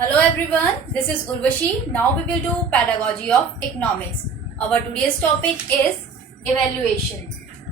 Hello everyone, this is Urvashi. Now we will do pedagogy of economics. Our today's topic is evaluation.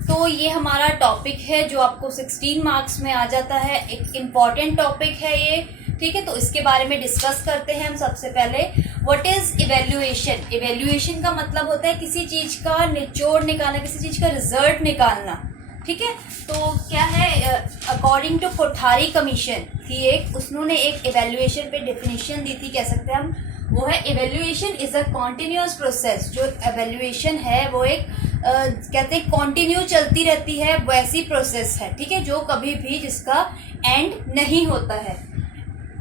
तो ये हमारा topic है जो आपको 16 मार्क्स में आ जाता है. एक इम्पॉर्टेंट टॉपिक है ये, ठीक है. तो इसके बारे में डिस्कस करते हैं हम. सबसे पहले व्हाट इज इवेल्युएशन. इवेल्युएशन का मतलब होता है किसी चीज का निचोड़ निकालना, किसी चीज का रिजल्ट निकालना, ठीक है. तो क्या है, अकॉर्डिंग टू कोठारी कमीशन थी एक, उन्होंने एक इवेल्युएशन पे डेफिनेशन दी थी, कह सकते हैं हम. वो है evaluation is a continuous process. जो इवेल्युएशन है वो एक कहते हैं कॉन्टिन्यू चलती रहती है, वैसी प्रोसेस है, ठीक है, जो कभी भी जिसका एंड नहीं होता है.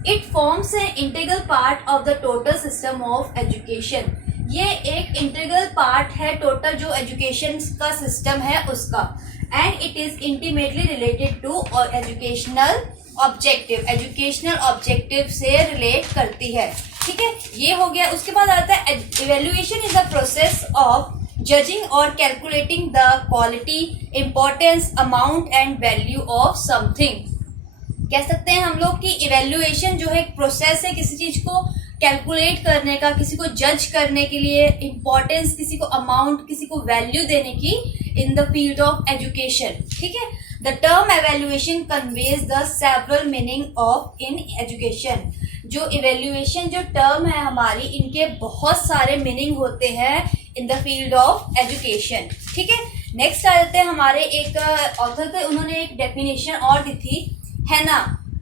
It forms a integral part of the total system of education. ये एक इंटीग्रल पार्ट है टोटल जो एजुकेशन का सिस्टम है उसका. And it is intimately related to educational objective. Educational objective से रिलेट करती है, ठीक है. ये हो गया. उसके बाद आता है evaluation is the process of judging और calculating the quality, importance, amount and value of something. कह सकते हैं हम लोग कि इवेल्युएशन जो है एक प्रोसेस है किसी चीज को कैलकुलेट करने का, किसी को जज करने के लिए, इम्पोर्टेंस, किसी को अमाउंट, किसी को वैल्यू देने की in the field of education, ठीक है. The term evaluation conveys the several meaning of in education. जो इवेल्युएशन जो टर्म है हमारी, इनके बहुत सारे मीनिंग होते हैं in the field of education, ठीक है. नेक्स्ट आ जाते हैं हमारे एक ऑथर थे, उन्होंने एक डेफिनेशन और दी थी, है ना,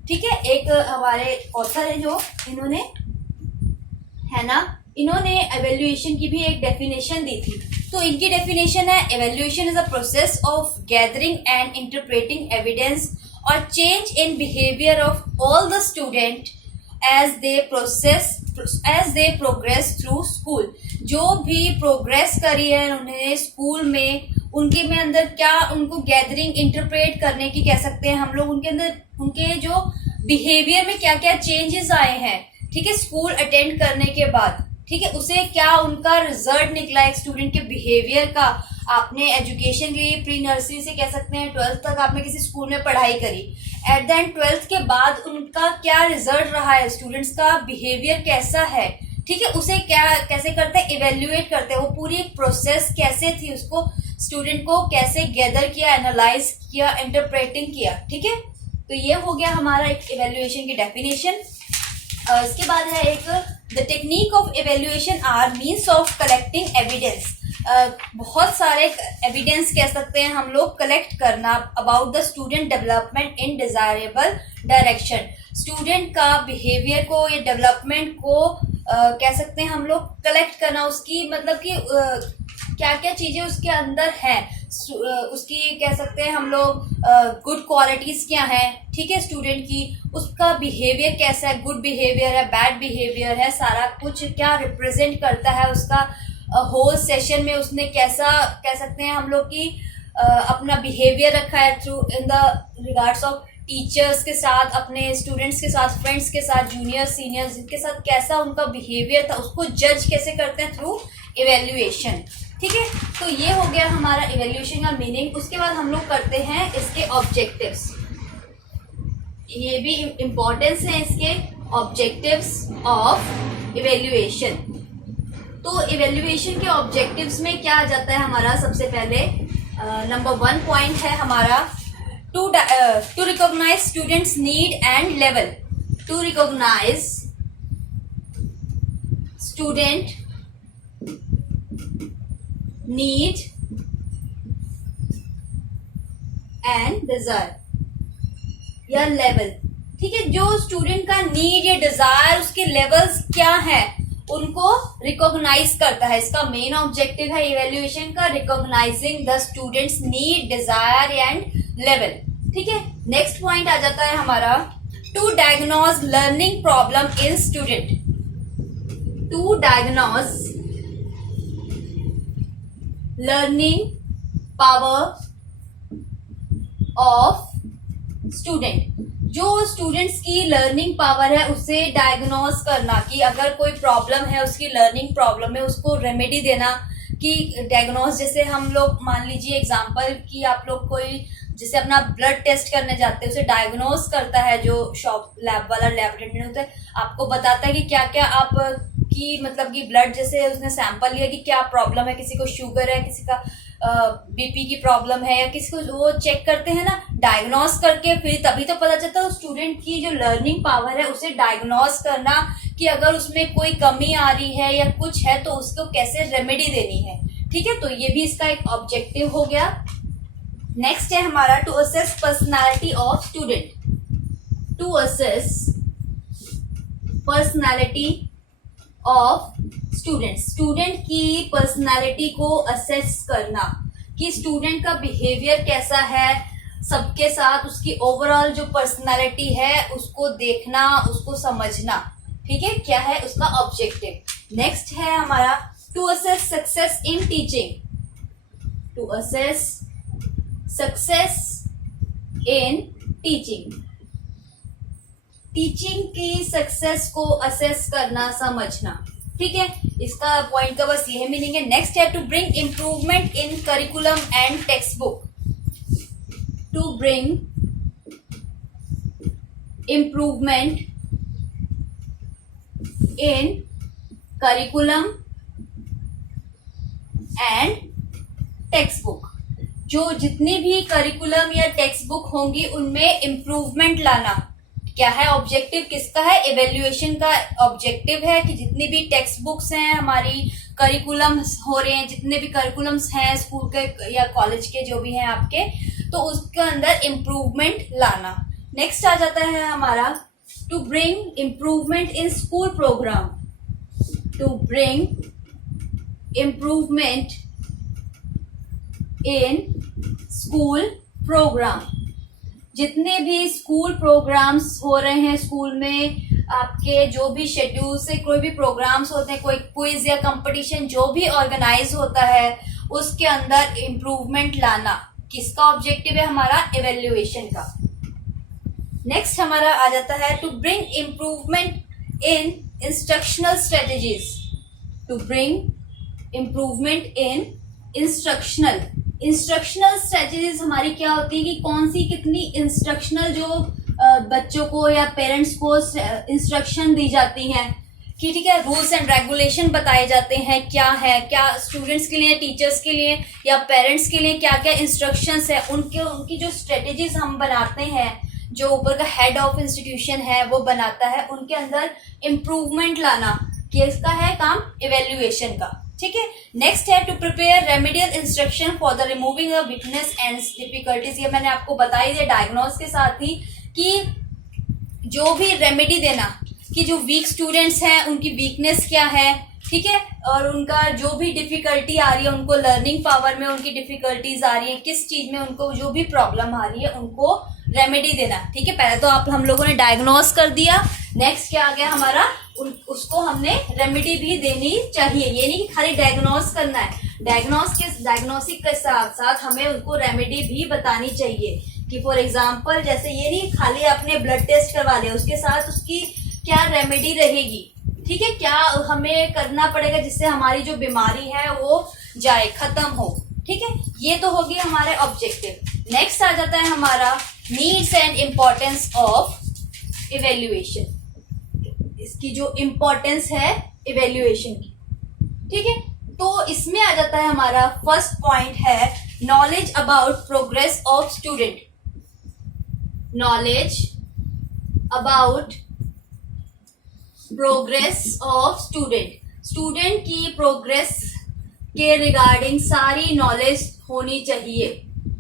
ठीक है. एक हमारे ऑथर है जो इन्होंने है ना, इन्होंने एवेल्युएशन की भी एक डेफिनेशन दी थी. तो इनकी डेफिनेशन है evaluation is a process of gathering and interpreting evidence और change in behaviour of all the student as they progress through school. जो भी प्रोग्रेस करी है उन्होंने स्कूल में, उनके में अंदर क्या उनको गैदरिंग इंटरप्रेट करने की कह सकते हैं हम लोग, उनके अंदर उनके जो बिहेवियर में क्या क्या चेंजेस आए हैं, ठीक है, स्कूल अटेंड करने के बाद, ठीक है, उसे क्या उनका रिजल्ट निकला एक स्टूडेंट के बिहेवियर का. आपने एजुकेशन के लिए प्री नर्सरी से कह सकते हैं 12th तक आपने किसी स्कूल में पढ़ाई करी. एट द एंड 12th के बाद उनका क्या रिजल्ट रहा है, स्टूडेंट्स का बिहेवियर कैसा है, ठीक है, उसे क्या कैसे करते हैं, इवेल्युएट करते हैं. वो पूरी प्रोसेस कैसे थी, उसको स्टूडेंट को कैसे गैदर किया, एनालाइज किया, इंटरप्रेटिंग किया, ठीक है. तो ये हो गया हमारा एक इवेल्युएशन की डेफिनेशन. इसके बाद है एक the technique of evaluation or means of collecting evidence. बहुत सारे एविडेंस कह सकते हैं हम लोग कलेक्ट करना about the student development in desirable direction. Student का बिहेवियर को या डेवलपमेंट को कह सकते हैं हम लोग कलेक्ट करना, उसकी मतलब कि क्या क्या चीजें उसके अंदर है, उसकी कह सकते हैं हम लोग गुड क्वालिटीज क्या हैं, ठीक है, स्टूडेंट की, उसका बिहेवियर कैसा है, गुड बिहेवियर है, बैड बिहेवियर है, सारा कुछ क्या रिप्रेजेंट करता है उसका होल सेशन में उसने कैसा कह सकते हैं हम लोग की अपना बिहेवियर रखा है through in the regards of teachers के साथ, अपने स्टूडेंट्स के साथ, फ्रेंड्स के साथ, जूनियर सीनियर्स के साथ कैसा उनका बिहेवियर था, उसको जज कैसे करते हैं थ्रू इवेल्युएशन, ठीक है. तो ये हो गया हमारा इवेल्युएशन का मीनिंग. उसके बाद हम लोग करते हैं इसके ऑब्जेक्टिव्स. ये भी इम्पोर्टेंस है इसके ऑब्जेक्टिव्स ऑफ इवेल्युएशन. तो इवेल्युएशन के ऑब्जेक्टिव्स में क्या आ जाता है हमारा, सबसे पहले नंबर 1 पॉइंट है हमारा to recognise students need and level. To recognise student need and desire या लेवल, ठीक है. जो स्टूडेंट का नीड या डिजायर, उसके लेवल्स क्या है, उनको रिकॉग्नाइज करता है. इसका मेन ऑब्जेक्टिव है इवेल्युएशन का, recognising the students need, desire and level, ठीक है. नेक्स्ट पॉइंट आ जाता है हमारा to diagnose learning problem in student. To diagnose learning power of student. जो स्टूडेंट्स की लर्निंग पावर है उसे डायग्नोज करना, कि अगर कोई प्रॉब्लम है उसकी लर्निंग प्रॉब्लम है उसको रेमेडी देना, कि डायग्नोज, जैसे हम लोग मान लीजिए एग्जांपल कि आप लोग कोई जैसे अपना ब्लड टेस्ट करने जाते हैं उसे डायग्नोस करता है, जो शॉप लैब वाला लैब अटेंडेंट होता है, आपको बताता है कि क्या क्या आप की मतलब कि ब्लड जैसे उसने सैंपल लिया कि क्या प्रॉब्लम है, किसी को शुगर है, किसी का बीपी की प्रॉब्लम है, या किसी को वो चेक करते हैं ना, डायग्नोस करके फिर तभी तो पता चलता है स्टूडेंट की जो लर्निंग पावर है उसे डायग्नोस करना कि अगर उसमें कोई कमी आ रही है या कुछ है तो उसको कैसे रेमेडी देनी है। ठीक है, तो ये भी इसका एक ऑब्जेक्टिव हो गया। नेक्स्ट है हमारा to assess personality of student. To assess personality of student, student की पर्सनालिटी को असेस करना कि स्टूडेंट का बिहेवियर कैसा है सबके साथ, उसकी ओवरऑल जो पर्सनालिटी है उसको देखना, उसको समझना। ठीक है, क्या है उसका ऑब्जेक्टिव। नेक्स्ट है हमारा to assess success in teaching. To assess success in teaching, teaching की सक्सेस को असेस करना, समझना। ठीक है, इसका पॉइंट का बस यही मीनिंग है। नेक्स्ट है to bring improvement in curriculum and textbook. To bring improvement in curriculum and textbook, जो जितनी भी करिकुलम या टेक्स्ट बुक होंगी उनमें इम्प्रूवमेंट लाना। क्या है ऑब्जेक्टिव किसका है, इवेल्युएशन का ऑब्जेक्टिव है कि जितनी भी टेक्स्ट बुक्स हैं हमारी, करिकुलम्स हो रहे हैं, जितने भी करिकुलम्स हैं स्कूल के या कॉलेज के जो भी हैं आपके, तो उसके अंदर इम्प्रूवमेंट लाना। नेक्स्ट आ जाता है हमारा to bring improvement in school program. To bring improvement in school program, जितने भी स्कूल प्रोग्राम्स हो रहे हैं स्कूल में आपके, जो भी शेड्यूल से कोई भी प्रोग्राम्स होते हैं, कोई क्विज या कंपटीशन जो भी ऑर्गेनाइज होता है उसके अंदर इम्प्रूवमेंट लाना। किसका ऑब्जेक्टिव है हमारा, इवेल्युएशन का। नेक्स्ट हमारा आ जाता है to bring improvement in instructional strategies. To bring improvement in instructional strategies हमारी क्या होती है कि कौन सी कितनी इंस्ट्रक्शनल जो बच्चों को या पेरेंट्स को इंस्ट्रक्शन दी जाती हैं कि ठीक है, रूल्स एंड रेगुलेशन बताए जाते हैं, क्या है, क्या स्टूडेंट्स के लिए, टीचर्स के लिए या पेरेंट्स के लिए क्या क्या इंस्ट्रक्शंस है, उनकी जो स्ट्रेटेजीज हम बनाते हैं, जो ऊपर का हेड ऑफ इंस्टीट्यूशन है वो बनाता है, उनके अंदर इम्प्रूवमेंट लाना, कि इसका है काम इवेल्युएशन का। ठीक है, नेक्स्ट है to prepare remedial instruction for the removing the weakness and difficulties. ये मैंने आपको बताई दिया डायग्नोस के साथ ही कि जो भी रेमेडी देना कि जो वीक स्टूडेंट्स हैं उनकी वीकनेस क्या है, ठीक है, और उनका जो भी डिफिकल्टी आ रही है, उनको लर्निंग पावर में उनकी डिफिकल्टीज आ रही है, किस चीज में उनको जो भी प्रॉब्लम आ रही है उनको रेमेडी देना। ठीक है, पहले तो हम लोगों ने डायग्नोस कर दिया, नेक्स्ट क्या आ गया हमारा, उसको हमने रेमेडी भी देनी चाहिए। ये नहीं कि खाली डायग्नोस करना है, डायग्नोसिक के साथ साथ हमें उनको रेमेडी भी बतानी चाहिए कि फॉर एग्जाम्पल जैसे ये नहीं खाली आपने ब्लड टेस्ट करवा लिया, उसके साथ उसकी क्या रेमेडी रहेगी, ठीक है, क्या हमें करना पड़ेगा जिससे हमारी जो बीमारी है वो जाए, खत्म हो। ठीक है, ये तो होगी हमारे ऑब्जेक्टिव। नेक्स्ट आ जाता है हमारा needs and importance of evaluation, इसकी जो इम्पोर्टेंस है इवेल्युएशन की। ठीक है, तो इसमें आ जाता है हमारा फर्स्ट पॉइंट है knowledge about progress of student. Knowledge about progress of student, student की प्रोग्रेस के रिगार्डिंग सारी नॉलेज होनी चाहिए।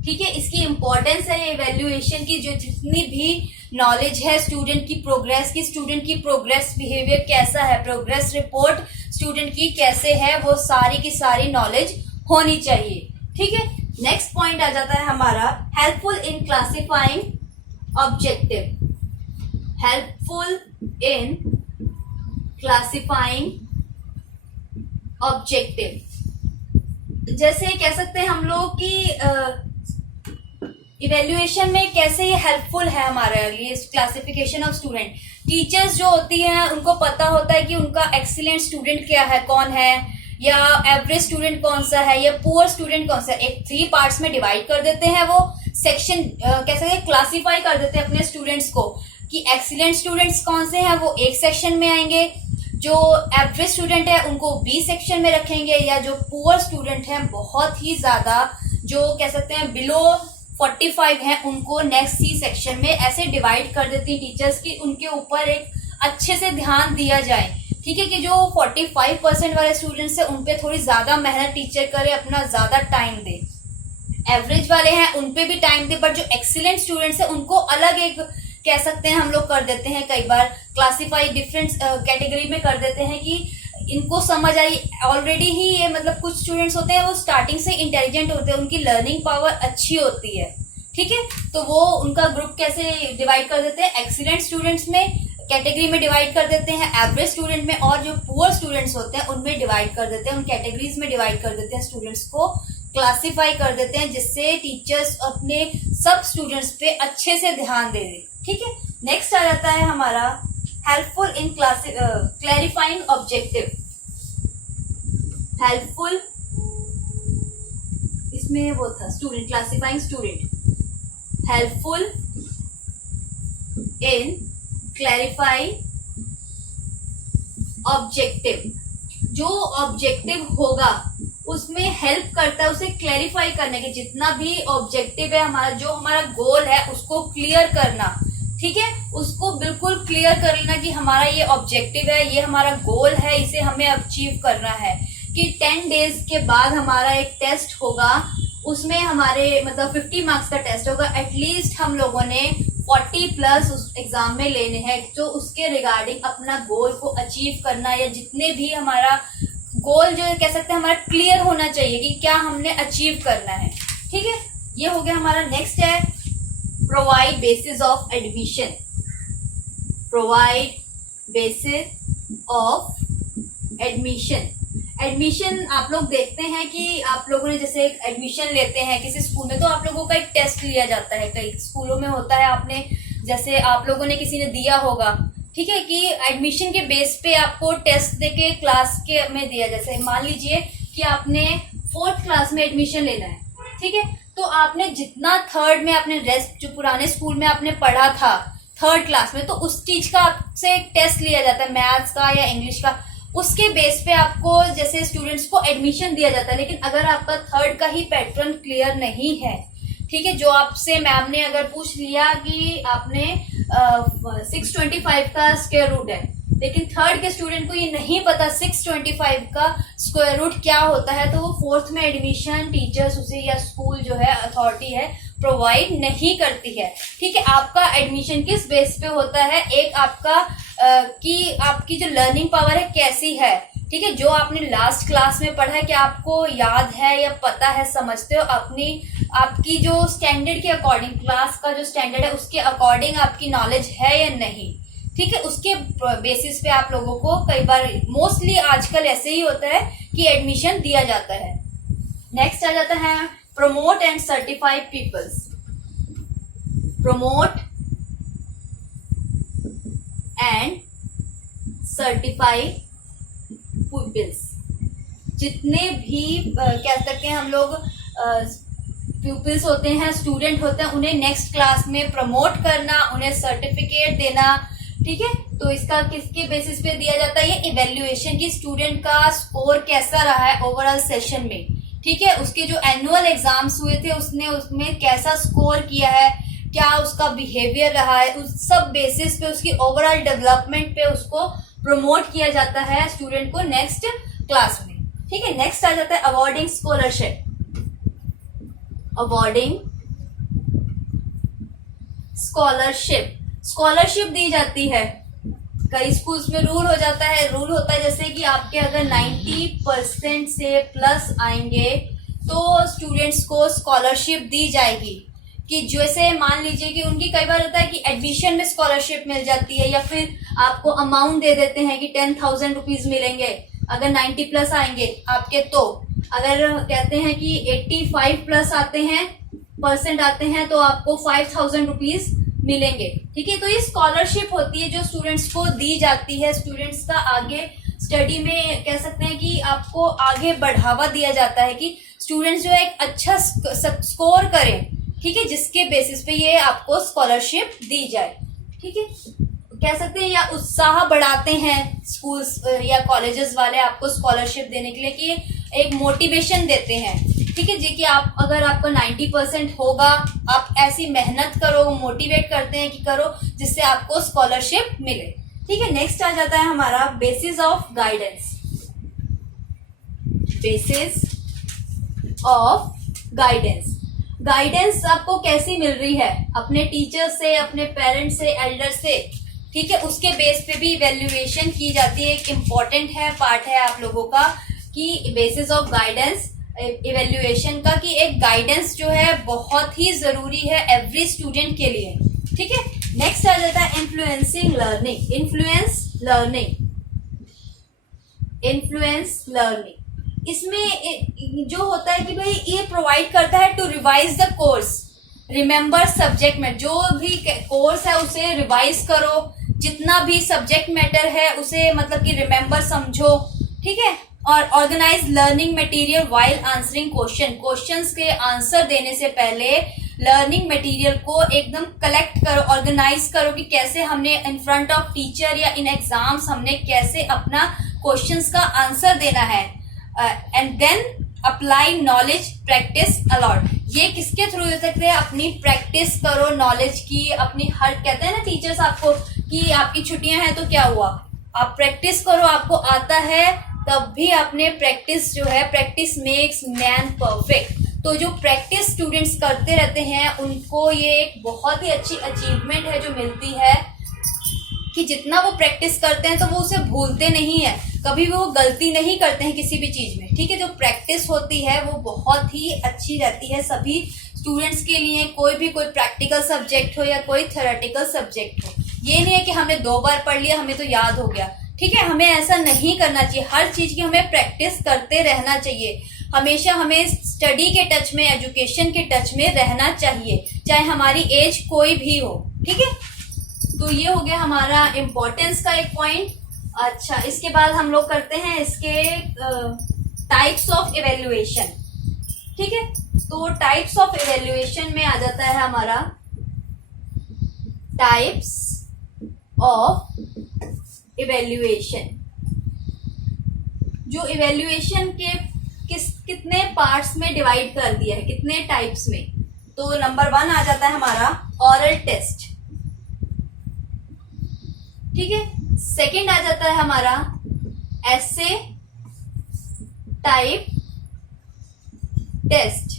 ठीक है, इसकी इम्पोर्टेंस है इवेल्युएशन की, जो जितनी भी नॉलेज है स्टूडेंट की प्रोग्रेस की, स्टूडेंट की प्रोग्रेस बिहेवियर कैसा है, प्रोग्रेस रिपोर्ट स्टूडेंट की कैसे है, वो सारी की सारी नॉलेज होनी चाहिए। ठीक है, नेक्स्ट पॉइंट आ जाता है हमारा helpful in classifying objective. Helpful in classifying objective, जैसे कह सकते हैं हम लोग कि इवेल्युएशन में कैसे ये हेल्पफुल है हमारे लिए क्लासिफिकेशन ऑफ स्टूडेंट। टीचर्स जो होती हैं उनको पता होता है कि उनका एक्सीलेंट स्टूडेंट क्या है, कौन है, या एवरेज स्टूडेंट कौन सा है या पुअर स्टूडेंट कौन सा है, एक 3 पार्ट्स में डिवाइड कर देते हैं। वो सेक्शन कैसे क्लासीफाई कर देते हैं अपने स्टूडेंट्स को कि एक्सीलेंट स्टूडेंट्स कौन से हैं वो एक सेक्शन में आएंगे, जो एवरेज स्टूडेंट है उनको बी सेक्शन में रखेंगे, या जो पुअर स्टूडेंट हैं बहुत ही ज्यादा जो कह सकते हैं बिलो 45 हैं उनको नेक्स्ट सी सेक्शन में। ऐसे डिवाइड कर देती टीचर्स की उनके ऊपर एक अच्छे से ध्यान दिया जाए। ठीक है, कि जो 45% वाले स्टूडेंट्स हैं उन पे थोड़ी ज्यादा मेहनत टीचर करे, अपना ज्यादा टाइम दे। एवरेज वाले हैं उन पे भी टाइम दे, बट जो एक्सीलेंट स्टूडेंट्स हैं उनको अलग एक कह सकते हैं हम लोग कर देते हैं, कई बार क्लासीफाई डिफरेंट कैटेगरी में कर देते हैं कि इनको समझ आई ऑलरेडी ही ये, मतलब कुछ स्टूडेंट्स होते हैं वो स्टार्टिंग से इंटेलिजेंट होते हैं, उनकी लर्निंग पावर अच्छी होती है। ठीक है, तो वो उनका ग्रुप कैसे डिवाइड कर देते हैं, एक्सीलेंट स्टूडेंट्स में कैटेगरी में डिवाइड कर देते हैं, एवरेज स्टूडेंट में, और जो पुअर स्टूडेंट्स होते हैं उनमें डिवाइड कर देते हैं, उन कैटेगरीज में डिवाइड कर देते हैं, स्टूडेंट्स को क्लासीफाई कर देते हैं, जिससे टीचर्स अपने सब स्टूडेंट्स पे अच्छे से ध्यान दे दें। ठीक है, नेक्स्ट आ जाता है हमारा helpful in clarifying objective. Helpful, इसमें वो था student classifying student, helpful in clarify objective. जो ऑब्जेक्टिव होगा उसमें हेल्प करता है उसे क्लैरिफाई करने के, जितना भी ऑब्जेक्टिव है हमारा, जो हमारा गोल है उसको क्लियर करना। ठीक है, उसको बिल्कुल क्लियर कर लेना कि हमारा ये ऑब्जेक्टिव है, ये हमारा गोल है, इसे हमें अचीव करना है। कि 10 डेज के बाद हमारा एक टेस्ट होगा, उसमें हमारे मतलब 50 मार्क्स का टेस्ट होगा, एटलीस्ट हम लोगों ने 40+ उस एग्जाम में लेने हैं, जो उसके रिगार्डिंग अपना गोल को अचीव करना, या जितने भी हमारा गोल जो कह सकते हैं हमारा क्लियर होना चाहिए कि क्या हमने अचीव करना है। ठीक है, ये हो गया हमारा। नेक्स्ट है provide basis of admission. Provide basis of admission. Admission आप लोग देखते हैं कि आप लोगों ने जैसे एडमिशन लेते हैं किसी स्कूल में, तो आप लोगों का एक टेस्ट लिया जाता है, कई स्कूलों में होता है, आपने जैसे आप लोगों ने किसी ने दिया होगा। ठीक है, कि एडमिशन के बेस पे आपको टेस्ट देके क्लास के में दिया, जैसे मान लीजिए कि आपने 4th क्लास में एडमिशन लेना है। ठीक है, तो आपने जितना 3rd में आपने रेस्ट जो पुराने स्कूल में आपने पढ़ा था 3rd क्लास में, तो उस चीज का आपसे एक टेस्ट लिया जाता है, मैथ्स का या इंग्लिश का, उसके बेस पे आपको जैसे स्टूडेंट्स को एडमिशन दिया जाता है। लेकिन अगर आपका 3rd का ही पैटर्न क्लियर नहीं है, ठीक है, जो आपसे मैम ने अगर पूछ लिया कि आपने 625 का स्क्वायर रूट है, लेकिन 3rd के स्टूडेंट को ये नहीं पता 625 का स्क्वायर रूट क्या होता है, तो वो 4th में एडमिशन टीचर्स उसे या स्कूल जो है अथॉरिटी है प्रोवाइड नहीं करती है। ठीक है, आपका एडमिशन किस बेस पे होता है, एक आपका कि आपकी जो लर्निंग पावर है कैसी है। ठीक है, जो आपने लास्ट क्लास में पढ़ा है क्या आपको याद है या पता है, समझते हो, अपनी आपकी जो स्टैंडर्ड के अकॉर्डिंग, क्लास का जो स्टैंडर्ड है उसके अकॉर्डिंग आपकी नॉलेज है या नहीं। ठीक है, उसके बेसिस पे आप लोगों को कई बार, मोस्टली आजकल ऐसे ही होता है कि एडमिशन दिया जाता है। नेक्स्ट आ जाता है promote and certify peoples. Promote and certify peoples. जितने भी कह सकते हैं हम लोग पीपल्स होते हैं, स्टूडेंट होते हैं, उन्हें नेक्स्ट क्लास में प्रमोट करना, उन्हें सर्टिफिकेट देना। ठीक है, तो इसका किसके बेसिस पे दिया जाता है, ये इवेल्युएशन की स्टूडेंट का स्कोर कैसा रहा है ओवरऑल सेशन में। ठीक है, उसके जो एनुअल एग्जाम्स हुए थे उसने उसमें कैसा स्कोर किया है, क्या उसका बिहेवियर रहा है, उस सब बेसिस पे उसकी ओवरऑल डेवलपमेंट पे उसको प्रमोट किया जाता है स्टूडेंट को नेक्स्ट क्लास में। ठीक है, नेक्स्ट आ जाता है awarding scholarship. Awarding scholarship, scholarship दी जाती है। कई स्कूल्स में रूल होता है जैसे कि आपके अगर 90% से प्लस आएंगे तो स्टूडेंट्स को स्कॉलरशिप दी जाएगी। कि जैसे मान लीजिए कि उनकी कई बार होता है कि एडमिशन में स्कॉलरशिप मिल जाती है, या फिर आपको अमाउंट दे देते हैं कि 10,000 रुपीज मिलेंगे अगर 90+ आएंगे आपके। तो अगर कहते हैं कि 85+ परसेंट आते हैं तो आपको 5,000 रुपीज मिलेंगे। ठीक है, तो ये स्कॉलरशिप होती है जो स्टूडेंट्स को दी जाती है, स्टूडेंट्स का आगे स्टडी में कह सकते हैं कि आपको आगे बढ़ावा दिया जाता है कि स्टूडेंट्स जो है एक अच्छा स्कोर करें, ठीक है, जिसके बेसिस पे ये आपको स्कॉलरशिप दी जाए, ठीक है, कह सकते हैं, या उत्साह बढ़ाते हैं स्कूल्स या कॉलेजेस वाले आपको स्कॉलरशिप देने के लिए कि एक मोटिवेशन देते हैं, ठीक है जी, कि आप अगर आपका 90% होगा, आप ऐसी मेहनत करो, मोटिवेट करते हैं कि करो जिससे आपको स्कॉलरशिप मिले, ठीक है। नेक्स्ट आ जाता है हमारा basis of guidance. Basis of guidance, guidance आपको कैसी मिल रही है? अपने टीचर से, अपने पेरेंट्स से, एल्डर से, ठीक है, उसके बेस पे भी इवेल्युएशन की जाती है। एक इम्पॉर्टेंट है, पार्ट है आप लोगों का कि बेसिस ऑफ गाइडेंस इवेल्युएशन का, कि एक गाइडेंस जो है बहुत ही जरूरी है एवरी स्टूडेंट के लिए, ठीक है। नेक्स्ट आ जाता है इन्फ्लुएंसिंग लर्निंग। इन्फ्लुएंस लर्निंग, इसमें जो होता है कि भाई ये प्रोवाइड करता है to revise the course, remember subject में, जो भी कोर्स है उसे रिवाइज करो, जितना भी सब्जेक्ट मैटर है उसे मतलब कि रिमेंबर समझो, ठीक है। और organize learning material while answering questions के आंसर देने से पहले लर्निंग मटेरियल को एकदम कलेक्ट करो, ऑर्गेनाइज करो कि कैसे हमने इन फ्रंट ऑफ टीचर या इन एग्जाम्स हमने कैसे अपना क्वेश्चंस का आंसर देना है। And then apply knowledge practice a lot, ये किसके थ्रू हो सकते हैं? अपनी प्रैक्टिस करो नॉलेज की, अपनी हर, कहते हैं ना टीचर्स आपको कि आपकी छुट्टियां हैं तो क्या हुआ, आप प्रैक्टिस करो, आपको आता है तब भी आपने प्रैक्टिस जो है, प्रैक्टिस मेक्स मैन परफेक्ट। तो जो प्रैक्टिस स्टूडेंट्स करते रहते हैं उनको ये एक बहुत ही अच्छी अचीवमेंट है जो मिलती है कि जितना वो प्रैक्टिस करते हैं तो वो उसे भूलते नहीं है, कभी भी वो गलती नहीं करते हैं किसी भी चीज में, ठीक है। जो प्रैक्टिस होती है वो बहुत ही अच्छी रहती है सभी स्टूडेंट्स के लिए, कोई प्रैक्टिकल सब्जेक्ट हो या कोई थ्योरेटिकल सब्जेक्ट हो। ये नहीं है कि हमने 2 बार पढ़ लिया हमें तो याद हो गया, ठीक है, हमें ऐसा नहीं करना चाहिए। हर चीज की हमें प्रैक्टिस करते रहना चाहिए, हमेशा हमें स्टडी के टच में, एजुकेशन के टच में रहना चाहिए, चाहे हमारी एज कोई भी हो, ठीक है। तो ये हो गया हमारा इम्पोर्टेंस का एक पॉइंट। अच्छा, इसके बाद हम लोग करते हैं इसके टाइप्स ऑफ इवेल्युएशन, ठीक है। तो टाइप्स ऑफ इवेल्युएशन में आ जाता है हमारा टाइप्स ऑफ इवेल्युएशन। जो इवेल्युएशन के कितने पार्ट्स में डिवाइड कर दिया है, कितने टाइप्स में। तो नंबर 1 आ जाता है हमारा ऑरल टेस्ट, ठीक है। सेकंड आ जाता है हमारा essay type test.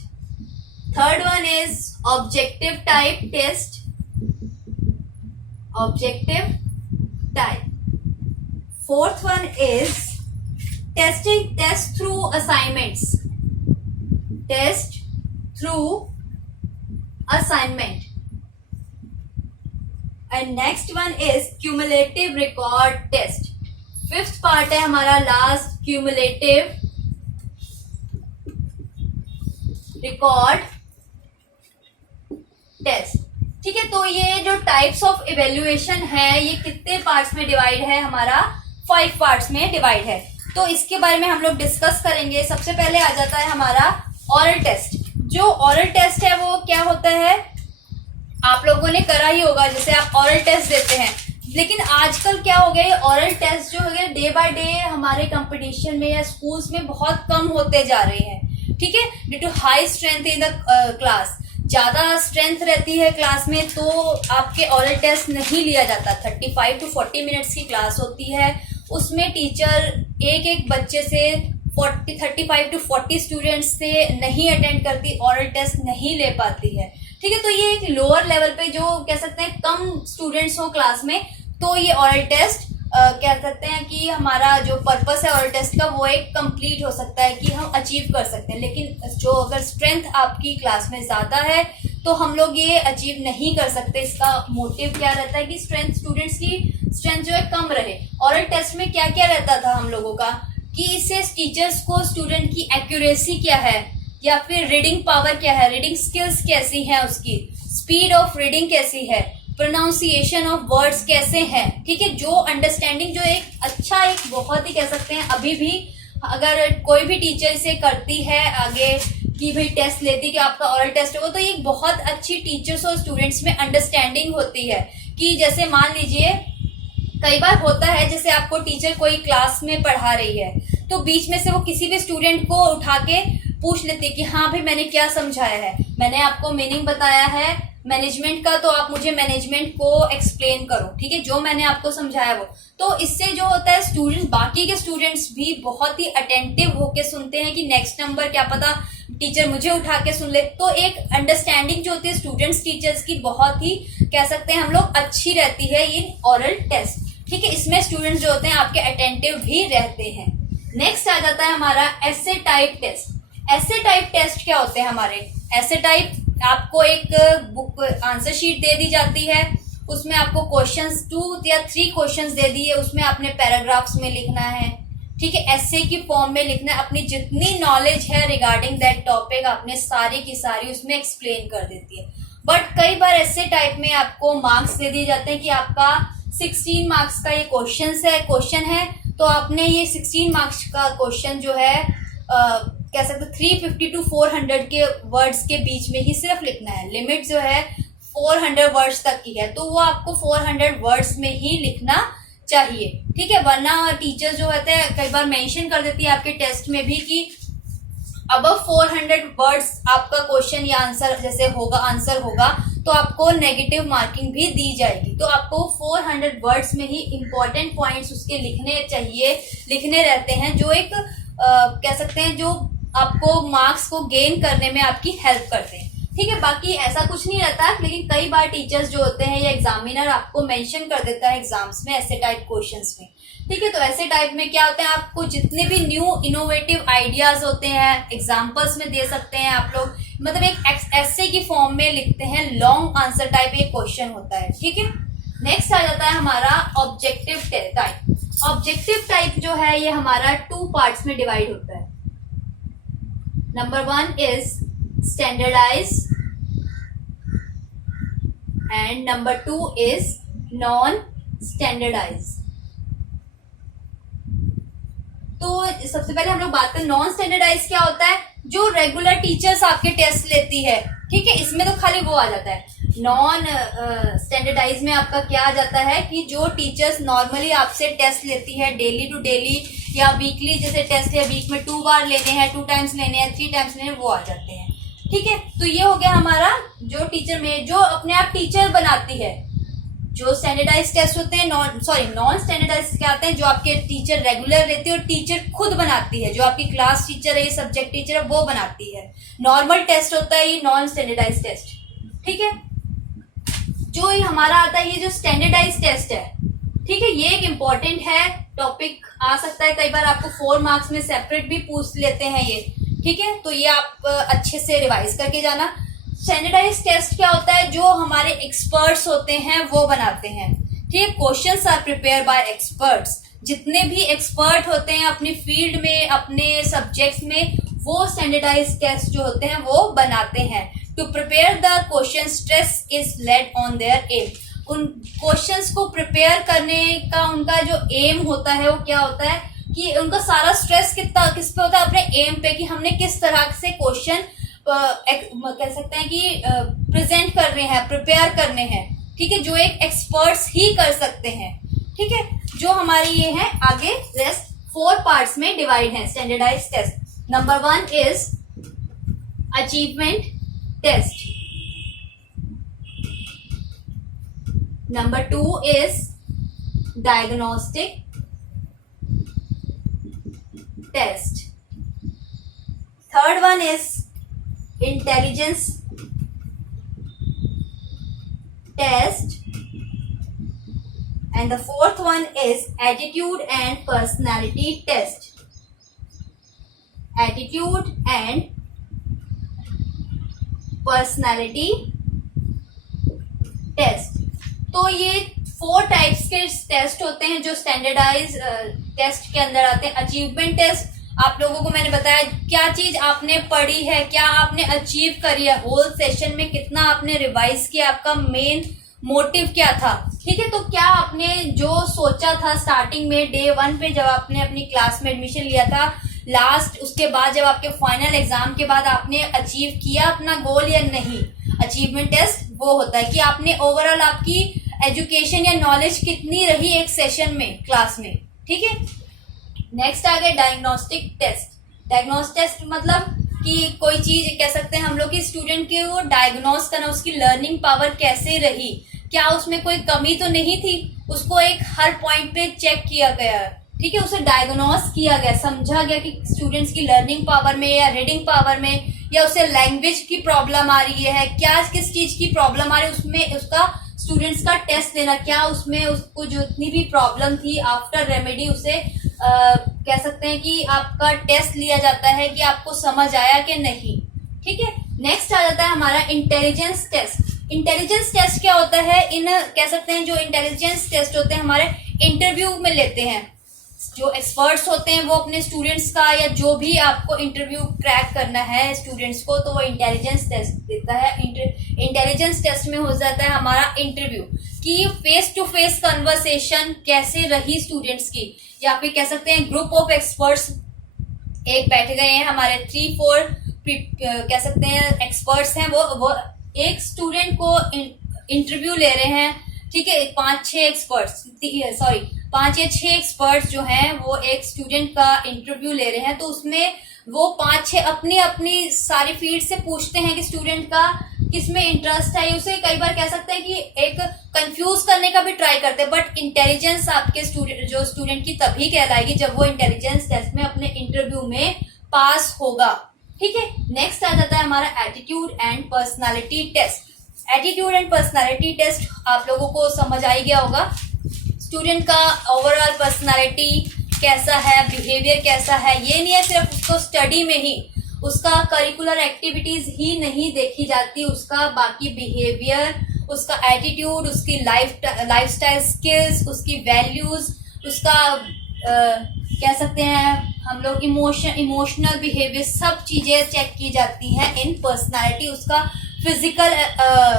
Third one is objective type test, objective type. Fourth one is test through assignments, test through assignment. And next one is cumulative record test. Fifth part है हमारा last, cumulative record test, ठीक है। तो ये जो types of evaluation है ये कितने पार्ट्स में डिवाइड है? हमारा 5 पार्ट्स में डिवाइड है। तो इसके बारे में हम लोग डिस्कस करेंगे। सबसे पहले आ जाता है हमारा ऑरल टेस्ट। जो ऑरल टेस्ट है वो क्या होता है, आप लोगों ने करा ही होगा, जैसे आप ऑरल टेस्ट देते हैं। लेकिन आजकल क्या हो गया, ये ऑरल टेस्ट जो हो गया डे बाय डे हमारे कंपटीशन में या स्कूल्स में बहुत कम होते जा रहे हैं, ठीक है। Due to high strength in the class, ज्यादा स्ट्रेंथ रहती है क्लास में तो आपके ऑरल टेस्ट नहीं लिया जाता। 35 to 40 मिनट्स की क्लास होती है, उसमें टीचर एक बच्चे से 35 to 40 स्टूडेंट्स से नहीं अटेंड करती, ऑरल टेस्ट नहीं ले पाती है, ठीक है। तो ये एक लोअर लेवल पे जो कह सकते हैं कम स्टूडेंट्स हो क्लास में, तो ये ऑरल टेस्ट क्या कहते हैं कि हमारा जो पर्पस है ऑरल टेस्ट का वो एक कंप्लीट हो सकता है कि हम अचीव कर सकते हैं। लेकिन जो अगर स्ट्रेंथ आपकी क्लास में ज्यादा है तो हम लोग ये अचीव नहीं कर सकते। इसका मोटिव क्या रहता है कि स्टूडेंट्स की स्ट्रेंथ जो है कम रहे। ऑरल टेस्ट में क्या क्या रहता था हम लोगों का कि इससे टीचर्स को स्टूडेंट की एक्यूरेसी क्या है या फिर रीडिंग पावर क्या है, रीडिंग स्किल्स कैसी है, उसकी स्पीड ऑफ रीडिंग कैसी है, प्रोनाउंसिएशन ऑफ वर्ड्स कैसे हैं, ठीक है, जो अंडरस्टैंडिंग, जो एक अच्छा, एक बहुत ही कह सकते हैं, अभी भी अगर कोई भी टीचर इसे करती है आगे कि भाई टेस्ट लेती कि आपका ओरल टेस्ट होगा, तो ये बहुत अच्छी टीचर्स और स्टूडेंट्स में अंडरस्टैंडिंग होती है। कि जैसे मान लीजिए कई बार होता है, जैसे आपको टीचर कोई क्लास में पढ़ा रही है तो बीच में से वो किसी भी स्टूडेंट को उठा के पूछ लेती है कि हाँ भाई मैंने क्या समझाया है, मैंने आपको मीनिंग बताया है मैनेजमेंट का, तो आप मुझे मैनेजमेंट को एक्सप्लेन करो, ठीक है, जो मैंने आपको समझाया वो। तो इससे जो होता है स्टूडेंट्स, बाकी के स्टूडेंट्स भी बहुत ही अटेंटिव होके सुनते हैं कि नेक्स्ट नंबर क्या पता टीचर मुझे उठा के सुन ले। तो एक अंडरस्टैंडिंग जो होती है स्टूडेंट्स टीचर्स की बहुत ही कह सकते हैं हम लोग अच्छी रहती है इन ओरल टेस्ट, ठीक है। इसमें स्टूडेंट्स जो होते हैं आपके अटेंटिव भी रहते हैं। नेक्स्ट आ जाता है हमारा एसे टाइप टेस्ट। एसे टाइप टेस्ट क्या होते हैं हमारे? एसे टाइप, आपको एक बुक आंसर शीट दे दी जाती है, उसमें आपको क्वेश्चंस 2 या 3 क्वेश्चंस दे दिए, उसमें आपने पैराग्राफ्स में लिखना है, ठीक है, एसे की फॉर्म में लिखना है, अपनी जितनी नॉलेज है रिगार्डिंग दैट टॉपिक आपने सारी की सारी उसमें एक्सप्लेन कर देती है। बट कई बार ऐसे टाइप में आपको मार्क्स दे दिए जाते हैं कि आपका 16 मार्क्स का ये क्वेश्चन है, तो आपने ये 16 मार्क्स का क्वेश्चन जो है कह सकते 350 to 400 के वर्ड्स के बीच में ही सिर्फ लिखना है। लिमिट जो है 400 वर्ड्स तक की है, तो वो आपको 400 वर्ड्स में ही लिखना चाहिए, ठीक है। वरना टीचर जो होते हैं कई बार मेंशन कर देती है आपके टेस्ट में भी कि अबव 400 वर्ड्स आपका क्वेश्चन या आंसर जैसे होगा, आंसर होगा, तो आपको नेगेटिव मार्किंग भी दी जाएगी। तो आपको 400 वर्ड्स में ही इंपॉर्टेंट पॉइंट्स उसके लिखने रहते हैं, जो एक कह सकते हैं जो आपको मार्क्स को गेन करने में आपकी हेल्प करते हैं, ठीक है। बाकी ऐसा कुछ नहीं रहता, लेकिन कई बार टीचर्स जो होते हैं या एग्जामिनर आपको मेंशन कर देता है एग्जाम्स में ऐसे टाइप क्वेश्चंस में, ठीक है। तो ऐसे टाइप में क्या होता है, आपको जितने भी न्यू इनोवेटिव आइडियाज होते हैं एग्जाम्पल्स में दे सकते हैं आप लोग, मतलब एक ऐसे की फॉर्म में लिखते हैं, लॉन्ग आंसर टाइप एक क्वेश्चन होता है, ठीक है। नेक्स्ट आ जाता है हमारा ऑब्जेक्टिव टाइप। ऑब्जेक्टिव टाइप जो है ये हमारा 2 पार्ट्स में डिवाइड होता है। Number 1 is standardize and number 2 is non standardize. तो सबसे पहले हम लोग बात करें नॉन स्टैंडर्डाइज क्या होता है, जो रेगुलर टीचर्स आपके टेस्ट लेती है, ठीक है। इसमें तो खाली वो आ जाता है। नॉन स्टैंडर्डाइज में आपका क्या आ जाता है कि जो टीचर्स नॉर्मली आपसे टेस्ट लेती है डेली टू डेली या वीकली, जैसे टेस्ट है वीक में 2 बार लेने हैं, 2 टाइम्स लेने हैं, 3 टाइम्स लेने हैं, वो आ जाते हैं, ठीक है। तो ये हो गया हमारा जो टीचर में जो अपने आप टीचर बनाती है। जो स्टैंडर्डाइज टेस्ट होते हैं नॉन स्टैंडर्डाइज क्या आते हैं, जो आपके टीचर रेगुलर रहती है और टीचर खुद बनाती है, जो आपकी क्लास टीचर है, सब्जेक्ट टीचर है, वो बनाती है। नॉर्मल टेस्ट होता है ये नॉन स्टैंडर्डाइज टेस्ट, ठीक है। जो ये हमारा आता है ये जो स्टैंडर्डाइज टेस्ट है, ठीक है, ये एक इम्पॉर्टेंट है टॉपिक, आ सकता है कई बार आपको 4 मार्क्स में सेपरेट भी पूछ लेते हैं ये, ठीक है। तो ये आप अच्छे से रिवाइज करके जाना। स्टैंडर्डाइज टेस्ट क्या होता है, जो हमारे एक्सपर्ट्स होते हैं वो बनाते हैं, ठीक है। Questions are prepare by experts. जितने भी एक्सपर्ट होते हैं अपनी फील्ड में, अपने सब्जेक्ट्स में, वो स्टैंडर्डाइज टेस्ट जो होते हैं वो बनाते हैं। To prepare the question stress is laid on their aim. उन क्वेश्चंस को प्रिपेयर करने का उनका जो एम होता है वो क्या होता है कि उनका सारा स्ट्रेस किस पे होता है, अपने एम पे, कि हमने किस तरह से क्वेश्चन कह सकते हैं कि प्रेजेंट करने हैं, प्रिपेयर करने हैं, ठीक है, जो एक एक्सपर्ट्स ही कर सकते हैं, ठीक है। जो हमारी ये है आगे रेस्ट 4 पार्ट्स में डिवाइड है standardize test. Number 1 is achievement test, number 2 is diagnostic test, third one is intelligence test, and the fourth one is attitude and personality test. Attitude and personality test. तो ये 4 types के test होते हैं जो standardise test के अंदर आते हैं। अचीवमेंट टेस्ट, आप लोगों को मैंने बताया क्या चीज आपने पढ़ी है, क्या आपने अचीव करी है, होल सेशन में कितना आपने रिवाइज किया, आपका मेन मोटिव क्या था, ठीक है। तो क्या आपने जो सोचा था स्टार्टिंग में डे 1 पे जब आपने अपनी क्लास में एडमिशन लिया था, लास्ट उसके बाद जब आपके फाइनल एग्जाम के बाद आपने अचीव किया अपना गोल या नहीं। अचीवमेंट टेस्ट वो होता है कि आपने ओवरऑल आपकी एजुकेशन या नॉलेज कितनी रही एक सेशन में, क्लास में, ठीक है। नेक्स्ट आ गया डायग्नोस्टिक टेस्ट। डायग्नोस्टिक टेस्ट मतलब कि कोई चीज कह सकते हैं हम लोग कि स्टूडेंट के वो डायग्नोस करना, उसकी लर्निंग पावर कैसे रही, क्या उसमें कोई कमी तो नहीं थी, उसको एक हर पॉइंट पे चेक किया गया, ठीक है। उसे डायग्नोस किया गया, समझा गया कि स्टूडेंट्स की लर्निंग पावर में या रीडिंग पावर में या उसे लैंग्वेज की प्रॉब्लम आ रही है, क्या किस चीज की प्रॉब्लम आ रही है, उसमें उसका स्टूडेंट्स का टेस्ट लेना, क्या उसमें उसको जितनी भी प्रॉब्लम थी आफ्टर रेमेडी उसे कह सकते हैं कि आपका टेस्ट लिया जाता है कि आपको समझ आया कि नहीं, ठीक है। नेक्स्ट आ जाता है हमारा इंटेलिजेंस टेस्ट। इंटेलिजेंस टेस्ट क्या होता है, इन कह सकते हैं जो इंटेलिजेंस टेस्ट होते हैं हमारे इंटरव्यू में लेते हैं जो एक्सपर्ट्स होते हैं, वो अपने स्टूडेंट्स का या जो भी आपको इंटरव्यू क्रैक करना है स्टूडेंट्स को, तो वो इंटेलिजेंस टेस्ट देता है। इंटेलिजेंस टेस्ट में हो जाता है हमारा इंटरव्यू कि फेस टू फेस कन्वर्सेशन कैसे रही स्टूडेंट्स की, या फिर कह सकते हैं ग्रुप ऑफ एक्सपर्ट्स एक बैठ गए हैं, हमारे 3-4 कह सकते हैं एक्सपर्ट्स हैं, वो एक स्टूडेंट को इंटरव्यू ले रहे हैं, ठीक है। 5 या 6 एक्सपर्ट्स जो हैं वो एक स्टूडेंट का इंटरव्यू ले रहे हैं, तो उसमें वो 5-6 अपनी अपनी सारी फील्ड से पूछते हैं कि स्टूडेंट का किसमें इंटरेस्ट है। उसे कई बार कह सकते हैं कि एक कंफ्यूज करने का भी ट्राई करते हैं, बट इंटेलिजेंस आपके स्टूडेंट की तभी कहलाएगी जब वो इंटेलिजेंस टेस्ट में अपने इंटरव्यू में पास होगा, ठीक है। नेक्स्ट आ जाता है हमारा attitude and personality test. Attitude and personality test आप लोगों को समझ आ ही गया होगा। स्टूडेंट का ओवरऑल पर्सनालिटी कैसा है, बिहेवियर कैसा है, ये नहीं है सिर्फ उसको स्टडी में ही, उसका करिकुलर एक्टिविटीज ही नहीं देखी जाती, उसका बाकी बिहेवियर, उसका एटीट्यूड, उसकी लाइफस्टाइल स्किल्स, उसकी वैल्यूज, उसका कह सकते हैं हम लोग इमोशनल बिहेवियर, सब चीजें चेक की जाती हैं इन पर्सनालिटी। उसका फिजिकल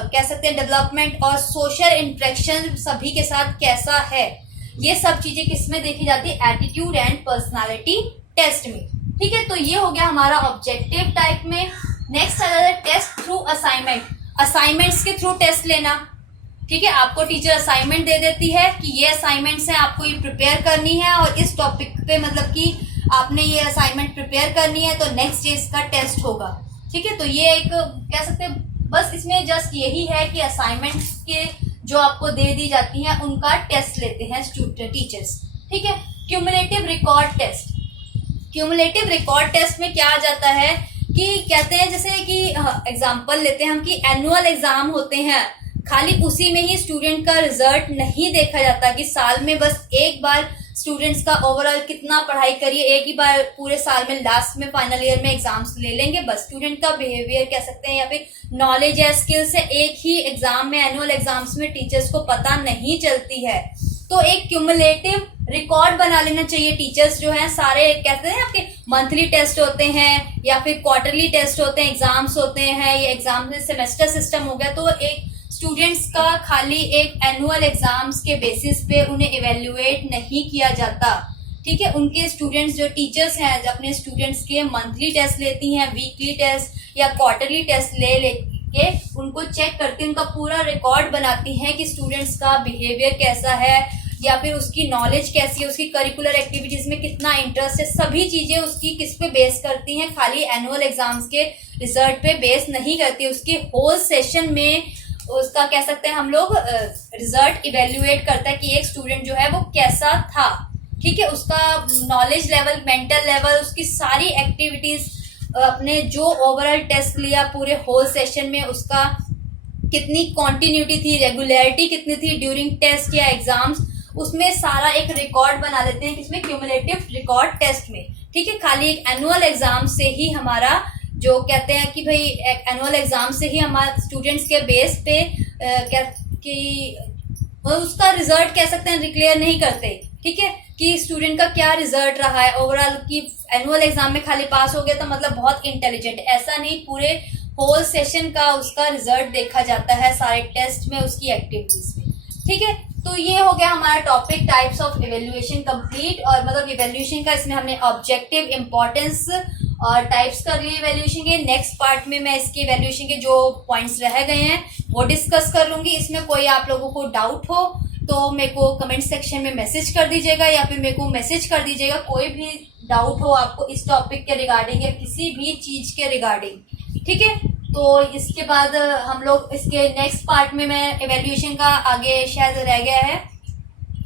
कह सकते हैं डेवलपमेंट और सोशल इंटरेक्शन सभी के साथ कैसा है, ये सब चीजें किसमें देखी जाती है, एटीट्यूड एंड पर्सनालिटी टेस्ट में, ठीक है। तो ये हो गया हमारा ऑब्जेक्टिव टाइप में। नेक्स्ट आ जाता है टेस्ट थ्रू असाइनमेंट। असाइनमेंट्स के थ्रू टेस्ट लेना, ठीक है। आपको टीचर असाइनमेंट दे देती है कि ये असाइनमेंट्स हैं, आपको ये प्रिपेयर करनी है और इस टॉपिक पे मतलब कि आपने ये असाइनमेंट प्रिपेयर करनी है, तो नेक्स्ट डे इसका टेस्ट होगा, ठीक है। तो ये एक कह सकते हैं बस इसमें जस्ट यही है कि असाइनमेंट्स के जो आपको दे दी जाती हैं उनका टेस्ट लेते हैं टीचर्स, ठीक है। Cumulative record test. Cumulative record test में क्या आ जाता है कि कहते हैं जैसे कि एग्जांपल लेते हैं हम कि एनुअल एग्जाम होते हैं, खाली उसी में ही स्टूडेंट का रिजल्ट नहीं देखा जाता कि साल में बस एक बार स्टूडेंट्स का ओवरऑल कितना पढ़ाई करिए, एक ही बार पूरे साल में लास्ट में फाइनल ईयर में एग्जाम्स ले लेंगे, बस स्टूडेंट का बिहेवियर कह सकते हैं या फिर नॉलेज या स्किल्स है एक ही एग्जाम में, एनुअल एग्जाम्स में टीचर्स को पता नहीं चलती है। तो एक क्यूमुलेटिव रिकॉर्ड बना लेना चाहिए टीचर्स जो हैं सारे, कहते हैं आपके मंथली टेस्ट होते हैं या फिर क्वार्टरली टेस्ट होते हैं, एग्जाम्स होते हैं, ये एग्जाम में सेमेस्टर सिस्टम हो गया, तो एक स्टूडेंट्स का खाली एक एनुअल एग्जाम्स के बेसिस पे उन्हें इवेल्युएट नहीं किया जाता, ठीक है। उनके स्टूडेंट्स जो टीचर्स हैं जो अपने स्टूडेंट्स के मंथली टेस्ट लेती हैं, वीकली टेस्ट या क्वार्टरली टेस्ट लेके उनको चेक करती हैं, उनका पूरा रिकॉर्ड बनाती हैं कि स्टूडेंट्स का बिहेवियर कैसा है या फिर उसकी नॉलेज कैसी है, उसकी करिकुलर एक्टिविटीज में कितना इंटरेस्ट है, सभी चीजें उसकी किस पे बेस करती हैं, खाली एनुअल एग्जाम्स के रिजल्ट पे बेस नहीं करती, उसके होल सेशन में उसका कह सकते हैं हम लोग रिजल्ट इवेल्युएट करता है कि एक स्टूडेंट जो है वो कैसा था, ठीक है। उसका नॉलेज लेवल, मेंटल लेवल, उसकी सारी एक्टिविटीज, अपने जो ओवरऑल टेस्ट लिया पूरे होल सेशन में उसका कितनी कॉन्टिन्यूटी थी, रेगुलरिटी कितनी थी ड्यूरिंग टेस्ट या एग्जाम्स, उसमें सारा एक रिकॉर्ड बना लेते हैं किसमें, क्यूमुलेटिव रिकॉर्ड टेस्ट में, ठीक है। खाली एक एनुअल एग्जाम से ही हमारा जो कहते हैं कि भाई एनुअल एग्जाम से ही हमारे स्टूडेंट्स के बेस पे उसका रिजल्ट कह सकते हैं डिक्लेयर नहीं करते, ठीक है, कि स्टूडेंट का क्या रिजल्ट रहा है ओवरऑल, की एनुअल एग्जाम में खाली पास हो गया तो मतलब बहुत इंटेलिजेंट, ऐसा नहीं, पूरे होल सेशन का उसका रिजल्ट देखा जाता है सारे टेस्ट में, उसकी एक्टिविटीज में। ठीक है, तो ये हो गया हमारा topic types of evaluation complete. और मतलब इवेल्युएशन का इसमें हमने ऑब्जेक्टिव, इम्पोर्टेंस और टाइप्स कर लिए इवेल्युएशन के। नेक्स्ट पार्ट में मैं इसके इवेल्युएशन के जो पॉइंट्स रह गए हैं वो डिस्कस कर लूंगी। इसमें कोई आप लोगों को डाउट हो तो मेरे को कमेंट सेक्शन में मैसेज कर दीजिएगा, या फिर मेरे को मैसेज कर दीजिएगा कोई भी डाउट हो आपको इस टॉपिक के रिगार्डिंग या किसी भी चीज के रिगार्डिंग। ठीक है, तो इसके बाद हम लोग इसके नेक्स्ट पार्ट में मैं इवेल्युएशन का आगे शायद रह गया है,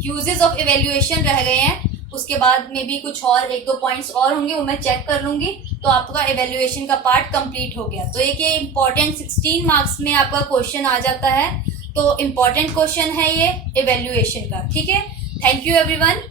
यूजेस ऑफ इवेल्युएशन रह गए हैं, उसके बाद में भी कुछ और 1-2 पॉइंट्स और होंगे, वो मैं चेक कर लूंगी। तो आपका इवेल्युएशन का पार्ट कंप्लीट हो गया। तो एक ये इम्पोर्टेंट 16 मार्क्स में आपका क्वेश्चन आ जाता है, तो इम्पोर्टेंट क्वेश्चन है ये इवेल्युएशन का। ठीक है, थैंक यू एवरीवन।